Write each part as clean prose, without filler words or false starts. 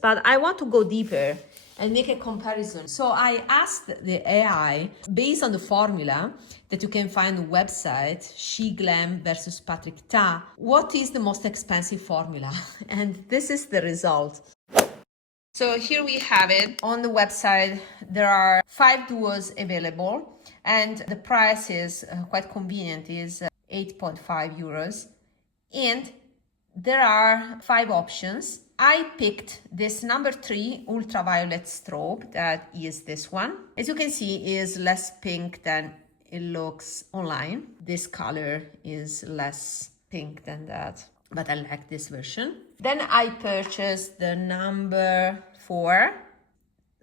But I want to go deeper and make a comparison. So I asked the AI, based on the formula that you can find on the website, SheGlam versus Patrick Ta, what is the most expensive formula? And this is the result. So here we have it. On the website, there are 5 duos available, and the price is quite convenient, is 8.5 euros. And there are 5 options. I picked this number 3 ultraviolet strobe, that is this one. As you can see, is less pink than it looks online. This color is less pink than that, but I like this version. Then I purchased the number 4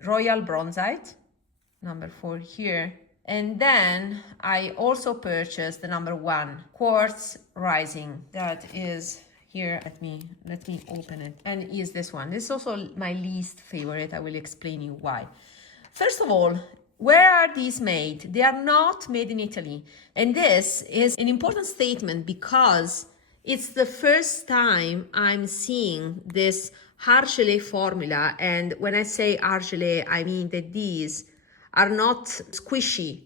Royal Bronzite, number 4 here. And then I also purchased the number 1 Quartz Rising, that is here. Let me open it, and is this one. This is also my least favorite. I will explain you why. First of all, where are these made? They are not made in Italy. And this is an important statement because it's the first time I'm seeing this Argelé formula. And when I say Argelé, I mean that these are not squishy.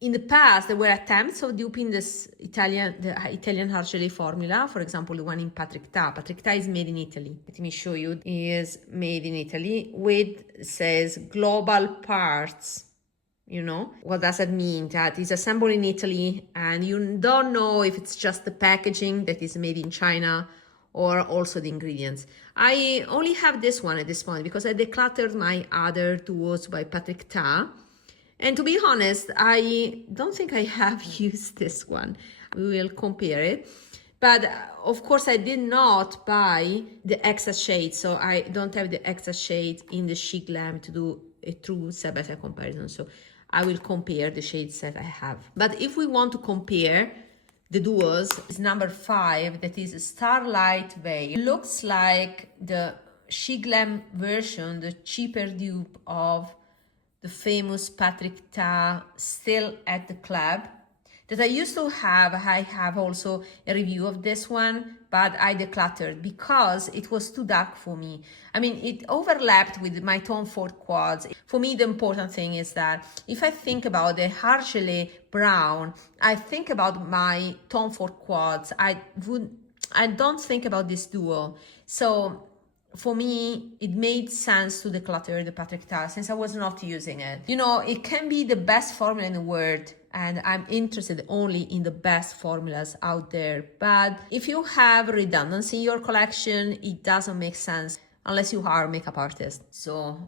In the past, there were attempts of duping the Italian Argelé formula. For example, the one in Patrick Ta. Patrick Ta is made in Italy. Let me show you. It is made in Italy with, says, global parts. You know, what does that mean? That is assembled in Italy, and you don't know if it's just the packaging that is made in China or also the ingredients. I only have this one at this point because I decluttered my other duos by Patrick Ta. And to be honest, I don't think I have used this one. We will compare it. But of course, I did not buy the extra shade. So I don't have the extra shade in the SheGlam to do a true side-by-side comparison. So I will compare the shades that I have. But if we want to compare the duos, it's number 5, that is Starlight Veil. It looks like the SheGlam version, the cheaper dupe of the famous Patrick Ta Still at the Club that I used to have. I have also a review of this one, but I decluttered because it was too dark for me. I mean, it overlapped with my Tom Ford quads. For me, the important thing is that if I think about the Argelé brown, I think about my Tom Ford quads. I don't think about this duo. So for me, it made sense to declutter the Patrick Ta since I was not using it. You know, it can be the best formula in the world, and I'm interested only in the best formulas out there. But if you have redundancy in your collection, it doesn't make sense unless you are a makeup artist. So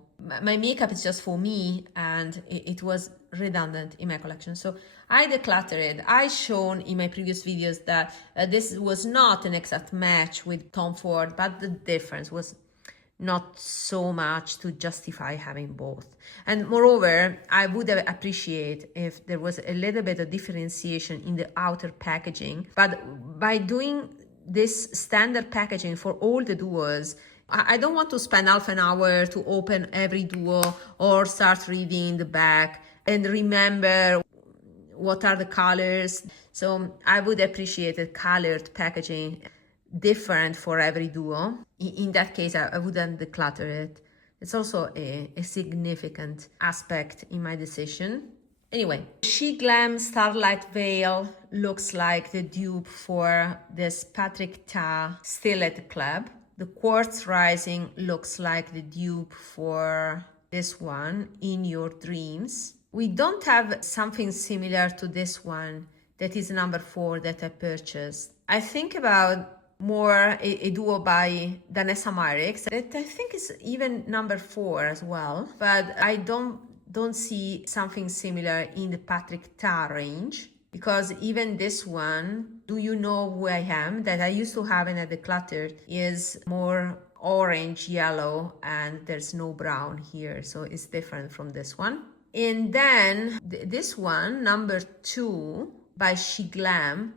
my makeup is just for me, and it was redundant in my collection. So I decluttered it. I shown in my previous videos that this was not an exact match with Tom Ford, but the difference was not so much to justify having both. And moreover, I would have appreciated if there was a little bit of differentiation in the outer packaging. But by doing this standard packaging for all the duos, I don't want to spend half an hour to open every duo or start reading the back and remember what are the colors. So I would appreciate a colored packaging different for every duo. In that case, I wouldn't declutter it. It's also a significant aspect in my decision. Anyway, SheGlam Starlight Veil looks like the dupe for this Patrick Ta Still at the Club. The Quartz Rising looks like the dupe for this one, In Your Dreams. We don't have something similar to this one, that is number 4 that I purchased. I think about more a duo by Danessa Myricks that I think is even number 4 as well, but I don't see something similar in the Patrick Ta range, because even this one, Do You Know Who I Am, that I used to have in a decluttered, is more orange yellow, and there's no brown here, so it's different from this one. And then this one, number 2 by SheGlam,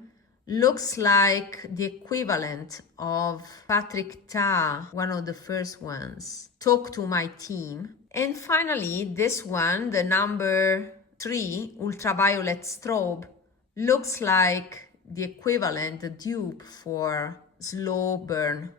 looks like the equivalent of Patrick Ta, one of the first ones, Talk to My Team. And finally, this one, the number 3 ultraviolet strobe, looks like the equivalent, the dupe for Slow Burn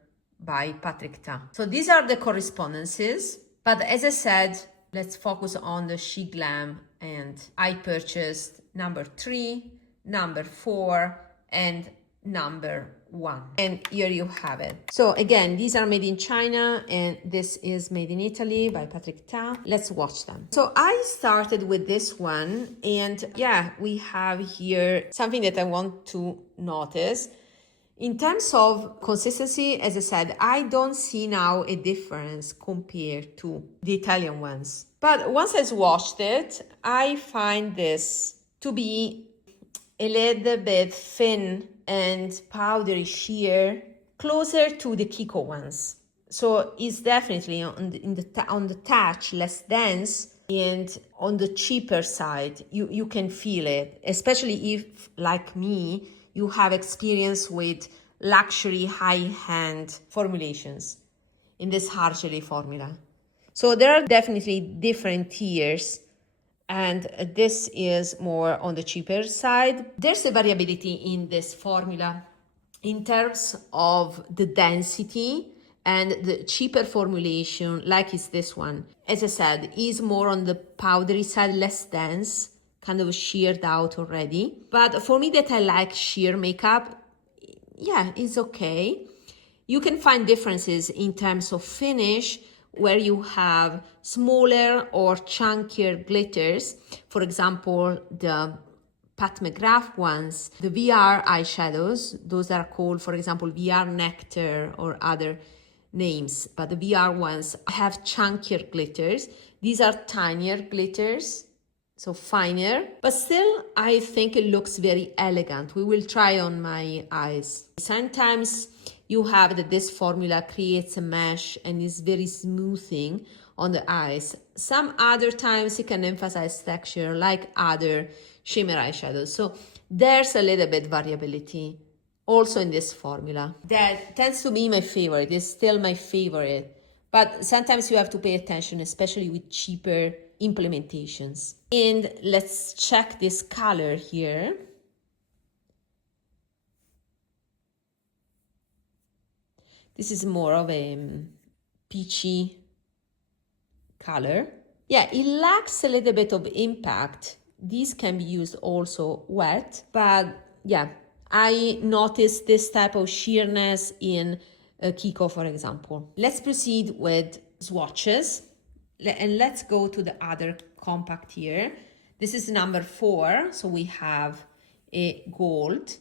by Patrick Ta. So these are the correspondences. But as I said, let's focus on the SheGlam, and I purchased number 3, number 4, and number 1. And here you have it. So again, these are made in China, and this is made in Italy by Patrick Ta. Let's watch them. So I started with this one, and yeah, we have here something that I want to notice. In terms of consistency, as I said, I don't see now a difference compared to the Italian ones. But once I swatched it, I find this to be a little bit thin and powdery sheer, closer to the Kiko ones. So it's definitely on the touch less dense and on the cheaper side. You can feel it, especially if, like me, you have experience with luxury high-end formulations in this hard jelly formula. So there are definitely different tiers, and this is more on the cheaper side. There's a variability in this formula in terms of the density, and the cheaper formulation, like is this one, as I said, is more on the powdery side, less dense, kind of sheared out already. But for me that I like sheer makeup, yeah, it's okay. You can find differences in terms of finish, where you have smaller or chunkier glitters. For example, the Pat McGrath ones, the VR eyeshadows, those are called, for example, VR Nectar or other names, but the VR ones have chunkier glitters. These are tinier glitters, so finer, but still I think it looks very elegant. We will try on my eyes. Sometimes you have that this formula creates a mesh and is very smoothing on the eyes. Some other times it can emphasize texture, like other shimmer eyeshadows. So there's a little bit variability also in this formula. That tends to be my favorite. It's still my favorite, but sometimes you have to pay attention, especially with cheaper implementations. And let's check this color here. This is more of a peachy color. Yeah, it lacks a little bit of impact. These can be used also wet, but yeah, I noticed this type of sheerness in Kiko, for example. Let's proceed with swatches, and let's go to the other compact here. This is number 4, so we have a gold.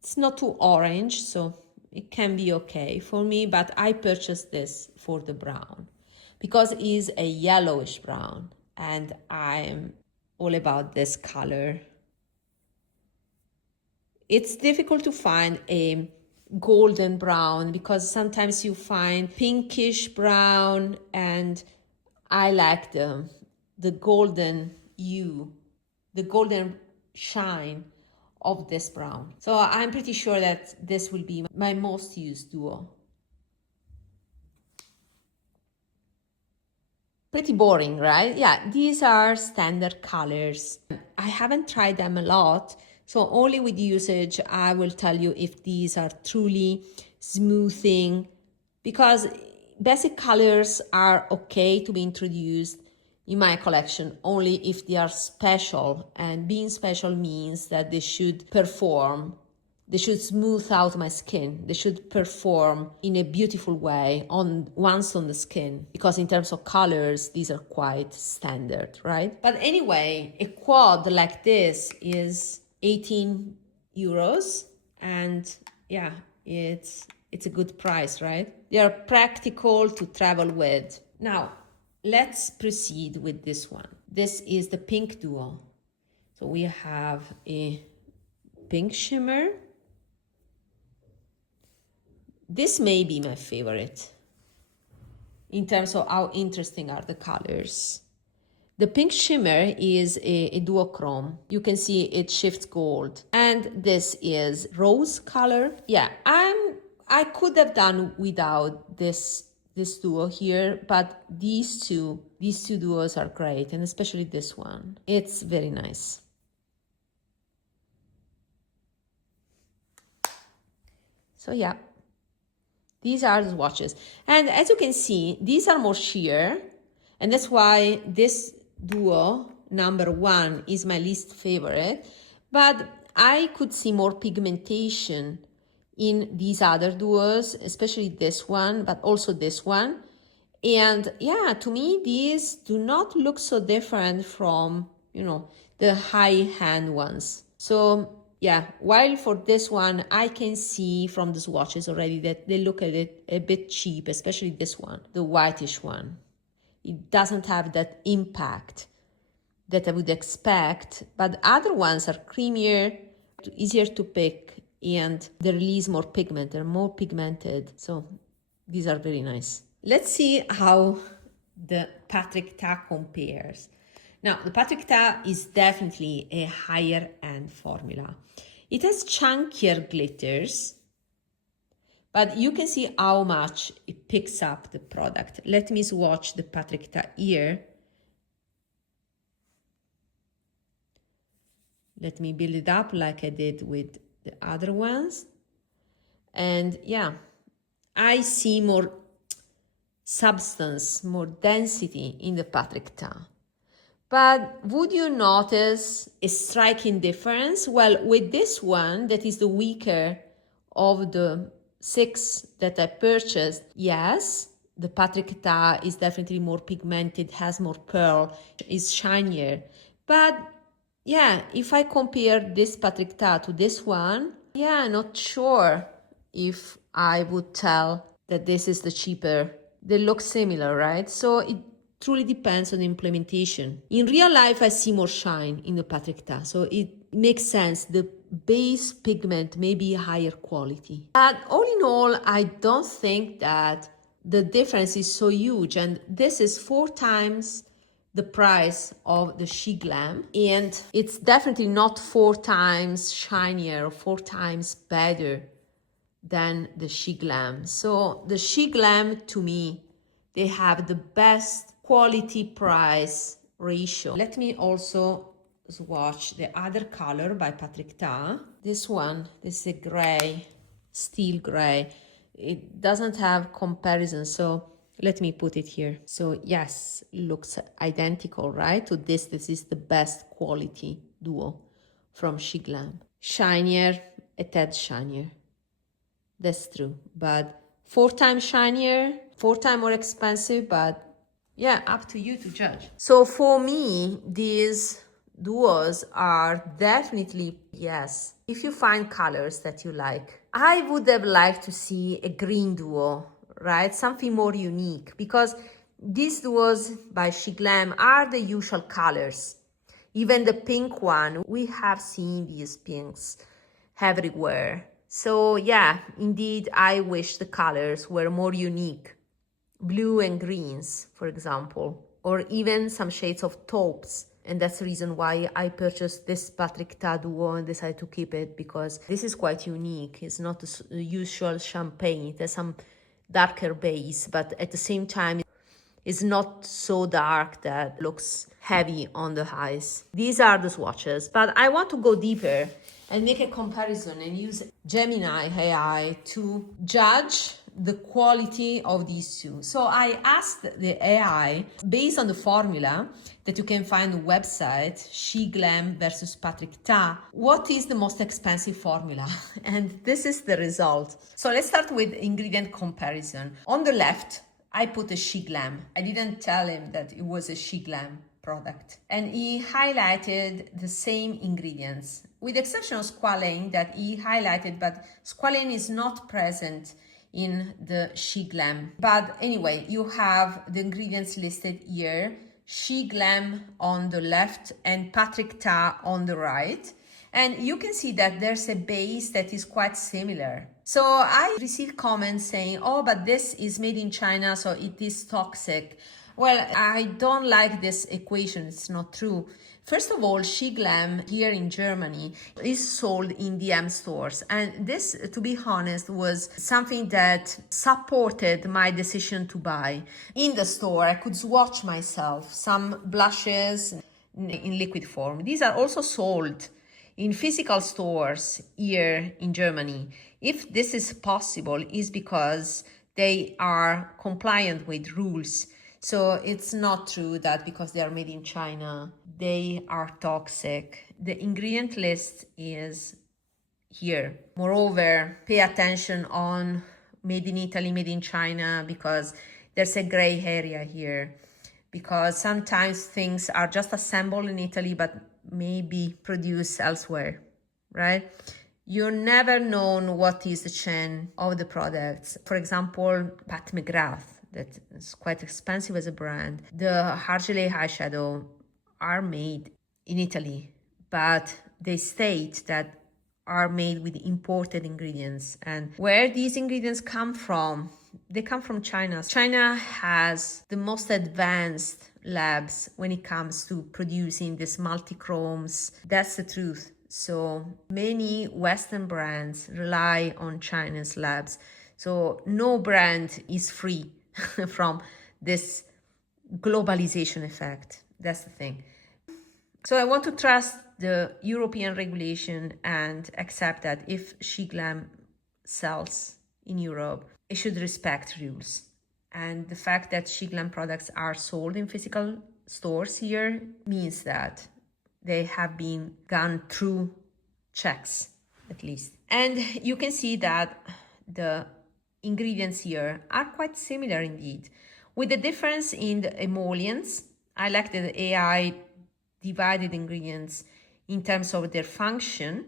It's not too orange, so it can be okay for me, but I purchased this for the brown because it is a yellowish brown, and I'm all about this color. It's difficult to find a golden brown because sometimes you find pinkish brown, and I like the golden hue, the golden shine of this brown. So I'm pretty sure that this will be my most used duo. Pretty boring, right? Yeah, these are standard colors. I haven't tried them a lot, so only with usage I will tell you if these are truly smoothing, because basic colors are okay to be introduced in my collection only if they are special, and being special means that they should perform. They should smooth out my skin. They should perform in a beautiful way once on the skin, because in terms of colors, these are quite standard, right? But anyway, a quad like this is 18 euros, and yeah, it's a good price, right? They are practical to travel with. Now, let's proceed with this one. This is the pink duo. So we have a pink shimmer. This may be my favorite in terms of how interesting are the colors. The pink shimmer is a duochrome. You can see it shifts gold. And this is rose color. Yeah, I could have done without this duo here, but these two duos are great, and especially this one. It's very nice. So yeah, these are the swatches. And as you can see, these are more sheer. And that's why this duo, number 1, is my least favorite. But I could see more pigmentation in these other duos, especially this one, but also this one. And yeah, to me, these do not look so different from, the high-end ones. So yeah, while for this one, I can see from the swatches already that they look at it a bit cheap, especially this one, the whitish one. It doesn't have that impact that I would expect, but other ones are creamier, easier to pick, and they release more pigment. They're more pigmented, so these are very nice. Let's see how the Patrick Ta compares. Now, the Patrick Ta is definitely a higher end formula. It has chunkier glitters, but you can see how much it picks up the product. Let me swatch the Patrick Ta here. Let me build it up like I did with the other ones. And yeah, I see more substance, more density in the Patrick Ta. But would you notice a striking difference? Well, with this one, that is the weaker of the 6 that I purchased, yes, the Patrick Ta is definitely more pigmented, has more pearl, is shinier. But yeah, if I compare this Patrick Ta to this one, yeah, not sure if I would tell that this is the cheaper. They look similar, right? So it truly depends on the implementation. In real life, I see more shine in the Patrick Ta, so it makes sense. The base pigment may be higher quality. But all in all, I don't think that the difference is so huge, and this is 4 times the price of the SheGlam, and it's definitely not 4 times shinier or 4 times better than the SheGlam. So the SheGlam, to me, they have the best quality price ratio. Let me also swatch the other color by Patrick Ta. This one, this is a gray, steel gray. It doesn't have comparison, so let me put it here. So yes, looks identical, right? To this is the best quality duo from SheGlam. Shinier, a tad shinier. That's true, but 4 times shinier, 4 times more expensive, but yeah, up to you to judge. So for me, these duos are definitely yes. If you find colors that you like, I would have liked to see a green duo, right? Something more unique, because these duos by SheGlam are the usual colors. Even the pink one, we have seen these pinks everywhere. So yeah, indeed, I wish the colors were more unique. Blue and greens, for example, or even some shades of taupes. And that's the reason why I purchased this Patrick Ta duo and decided to keep it, because this is quite unique. It's not the usual champagne. There's some darker base, but at the same time, it's not so dark that looks heavy on the eyes. These are the swatches, but I want to go deeper and make a comparison and use Gemini AI to judge the quality of these two. So I asked the AI, based on the formula that you can find on the website, SheGlam versus Patrick Ta, what is the most expensive formula? And this is the result. So let's start with ingredient comparison. On the left, I put a SheGlam. I didn't tell him that it was a SheGlam product. And he highlighted the same ingredients, with the exception of squalane that he highlighted, but squalane is not present in the SheGlam. But anyway, you have the ingredients listed here, SheGlam on the left and Patrick Ta on the right. And you can see that there's a base that is quite similar. So I received comments saying, oh, but this is made in China, so it is toxic. Well, I don't like this equation. It's not true. First of all, SheGlam here in Germany is sold in DM stores. And this, to be honest, was something that supported my decision to buy. In the store, I could swatch myself some blushes in liquid form. These are also sold in physical stores here in Germany. If this is possible, is because they are compliant with rules. So it's not true that because they are made in China, they are toxic. The ingredient list is here. Moreover, pay attention on made in Italy, made in China, because there's a gray area here. Because sometimes things are just assembled in Italy, but maybe produced elsewhere, right? You never know what is the chain of the products. For example, Pat McGrath, that is quite expensive as a brand. The Argelé eyeshadow are made in Italy, but they state that are made with imported ingredients. And where these ingredients come from, they come from China. China has the most advanced labs when it comes to producing these multi-chromes. That's the truth. So many Western brands rely on China's labs. So no brand is free from this globalization effect. That's the thing. So I want to trust the European regulation and accept that if SheGlam sells in Europe, it should respect rules. And the fact that SheGlam products are sold in physical stores here means that they have been gone through checks, at least. And you can see that the ingredients here are quite similar indeed, with the difference in the emollients. I like that the AI divided ingredients in terms of their function.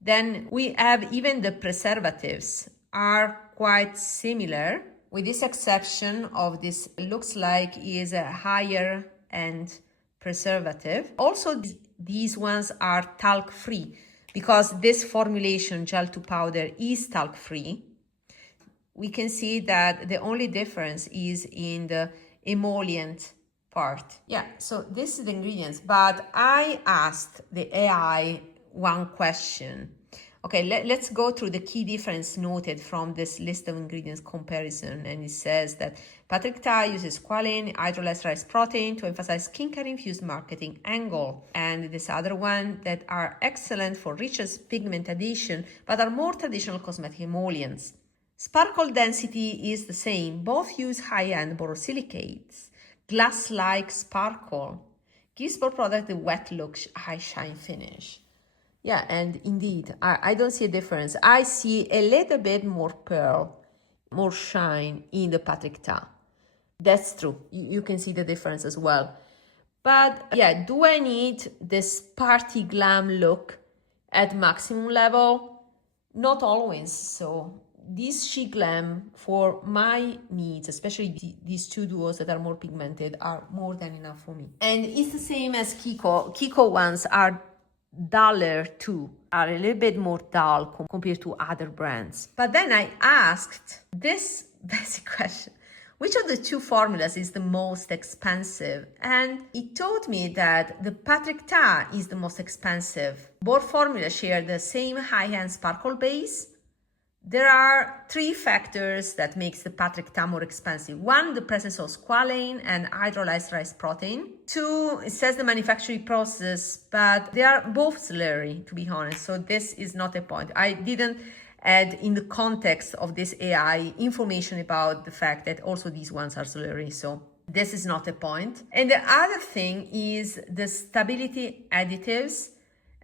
Then we have even the preservatives are quite similar, with this exception of this looks like is a higher end preservative. Also, these ones are talc free because this formulation gel to powder is talc free. We can see that the only difference is in the emollient part. Yeah, so this is the ingredients, but I asked the AI one question. Okay, let's go through the key difference noted from this list of ingredients comparison. And it says that Patrick Ta uses squalane, hydrolyzed rice protein to emphasize skincare infused marketing angle. And this other one that are excellent for richest pigment addition, but are more traditional cosmetic emollients. Sparkle density is the same. Both use high-end borosilicates. Glass-like sparkle gives both product the wet look, high shine finish. Yeah, and indeed, I don't see a difference. I see a little bit more pearl, more shine in the Patrick Ta. That's true. You can see the difference as well. But yeah, do I need this party glam look at maximum level? Not always. So this SheGlam for my needs, especially these two duos that are more pigmented, are more than enough for me. And it's the same as Kiko. Kiko ones are duller too, are a little bit more dull compared to other brands. But then I asked this basic question: which of the two formulas is the most expensive? And it told me that the Patrick Ta is the most expensive. Both formulas share the same high-end sparkle base. There are three factors that makes the Patrick Ta more expensive. One, the presence of squalane and hydrolyzed rice protein. Two, it says the manufacturing process, but they are both slurry, to be honest. So this is not a point. I didn't add in the context of this AI information about the fact that also these ones are slurry. So this is not a point. And the other thing is the stability additives.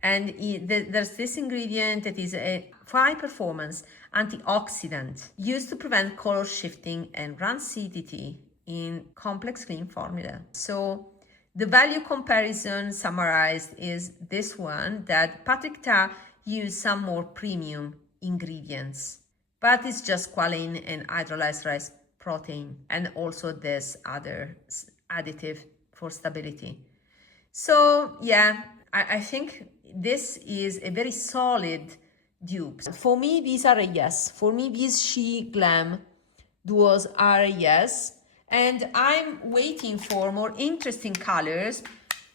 And there's this ingredient that is a high performance antioxidant used to prevent color shifting and rancidity in complex clean formula. So the value comparison summarized is this one, that Patrick Ta used some more premium ingredients, but it's just squalane and hydrolyzed rice protein, and also this other additive for stability. So yeah, I think this is a very solid dupe. For me, these are a yes. For me, these SheGlam duos are a yes. And I'm waiting for more interesting colors.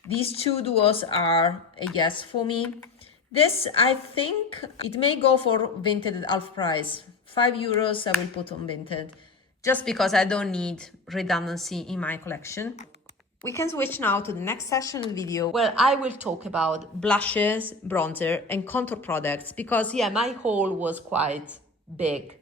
These two duos are a yes for me. This, I think, it may go for Vinted at half price. €5 I will put on Vinted, just because I don't need redundancy in my collection. We can switch now to the next section of the video where I will talk about blushes, bronzer, and contour products because, yeah, my haul was quite big.